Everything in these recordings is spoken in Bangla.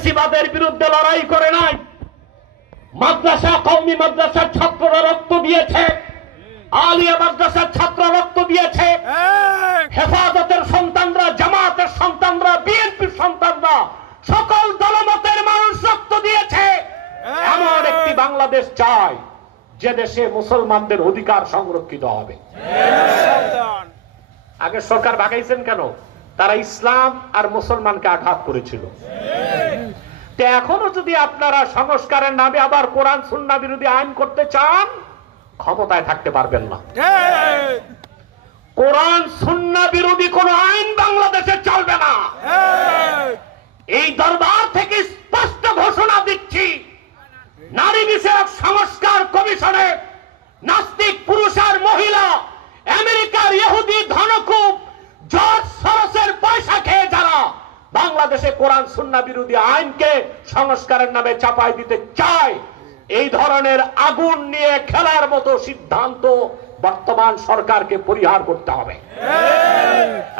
ফেসিবাদের বিরুদ্ধে লড়াই করে নাই। মাদ্রাসা, কওমি মাদ্রাসার ছাত্ররা রক্ত দিয়েছে, আলিয়া মাদ্রাসার ছাত্র রক্ত দিয়েছে, হেফাজতের সন্তানরা, জামাতের সন্তানরা, বিএনপির সন্তানরা, সকল দলমতের মানুষ রক্ত দিয়েছে। এমন একটি বাংলাদেশ চাই যে দেশে মুসলমানদের অধিকার সংরক্ষিত হবে। আগে সরকার ভাগাইছেন কেন? তারা ইসলাম আর মুসলমানকে আঘাত করেছিল। এখনো যদি আপনারা সংস্কারের নামে আবার কোরআন সুন্নাহ বিরোধী আইন করতে চান, ক্ষমতায় থাকতে পারবেন না। কোরআন সুন্নাহ বিরোধী কোন আইন বাংলাদেশে চলবে না। এই দরবার থেকে স্পষ্ট ঘোষণা দিচ্ছি, নারী বিষয়ক সংস্কার কমিশনে নাস্তিক পুরুষ আর মহিলা, আমেরিকার ইহুদি ধনকুব জর্জ সরোসের পয়সা খেয়ে যারা বাংলাদেশে কোরআন সুন্নাহ বিরোধী আইনকে সংস্কারের নামে চাপাই দিতে চায়, এই ধরনের আগুন নিয়ে খেলার মতো সিদ্ধান্ত বর্তমান সরকারকে পরিহার করতে হবে।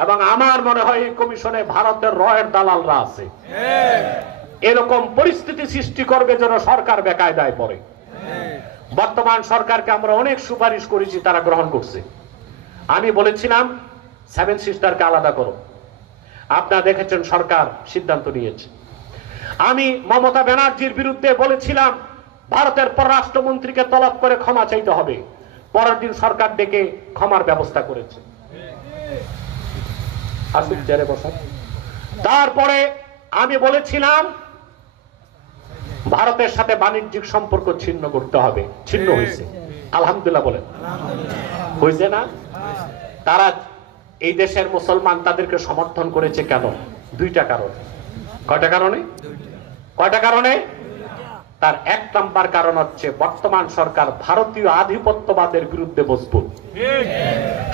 এবং আমার মনে হয় এই কমিশনে ভারতের রয়ের দালালরা আছে, এরকম পরিস্থিতি সৃষ্টি করবে যেন সরকার বেকায়দায় পড়ে। বর্তমান সরকারকে আমরা অনেক সুপারিশ করেছি, তারা গ্রহণ করছে। আমি বলেছিলাম সেভেন সিস্টারকে আলাদা করো, আপনারা দেখেছেন সরকার সিদ্ধান্ত নিয়েছে। আমি মমতা ব্যানার্জির বিরুদ্ধে বলেছিলাম ভারতের পররাষ্ট্রমন্ত্রীকে তলব করে ক্ষমা চাইতে হবে, পরের দিন সরকার ডেকে ক্ষমার ব্যবস্থা করেছে। তারপরে আমি বলেছিলাম ভারতের সাথে বাণিজ্যিক সম্পর্ক ছিন্ন করতে হবে, ছিন্ন হয়েছে। আলহামদুলিল্লাহ বলেন, হয়েছে না? তারা এই দেশের মুসলমান তাদেরকে সমর্থন করেছে কেন? দুইটা কারণ। কয়টা কারণে? তার এক নাম্বার কারণ হচ্ছে বর্তমান সরকার ভারতীয় আধিপত্যবাদের বিরুদ্ধে মজবুত।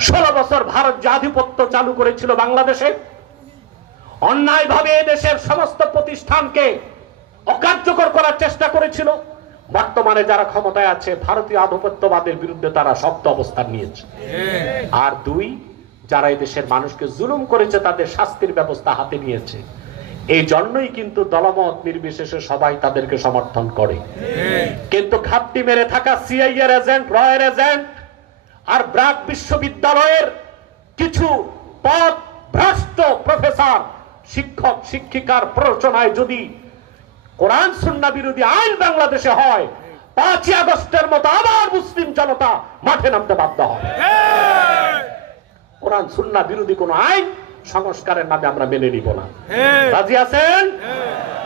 16 বছর ভারত যে আধিপত্য চালু করেছিল বাংলাদেশে, অন্যায়ভাবে দেশের সমস্ত প্রতিষ্ঠানকে অকার্যকর করার চেষ্টা করেছিল। বর্তমানে যারা ক্ষমতায় আছে ভারতীয় আধিপত্যবাদের বিরুদ্ধে তারা শক্ত অবস্থান নিয়েছে। আর দুই, যারা এই দেশের মানুষকে জুলুম করেছে তাদের শাস্তির ব্যবস্থা হাতে নিয়েছে। এই জন্যই কিন্তু দলমত নির্বিশেষে সবাই তাদেরকে সমর্থন করে। কিন্তু ঘাপটি মেরে থাকা সিআইএর এজেন্ট, রয়ের এজেন্ট আর ব্র্যাক বিশ্ববিদ্যালয়ের কিছু পদ ভ্রষ্ট প্রফেসর, শিক্ষক শিক্ষিকার প্ররোচনায় যদি কোরআন সুন্নাহ বিরোধী আইন বাংলাদেশে হয়, 5ই আগস্টের মতো আবার মুসলিম জনতা মাঠে নামতে বাধ্য হবে। কোরআন সুন্নাহ বিরোধী কোন আইন সংস্কারের নামে আমরা মেনে নিব না। রাজি আছেন?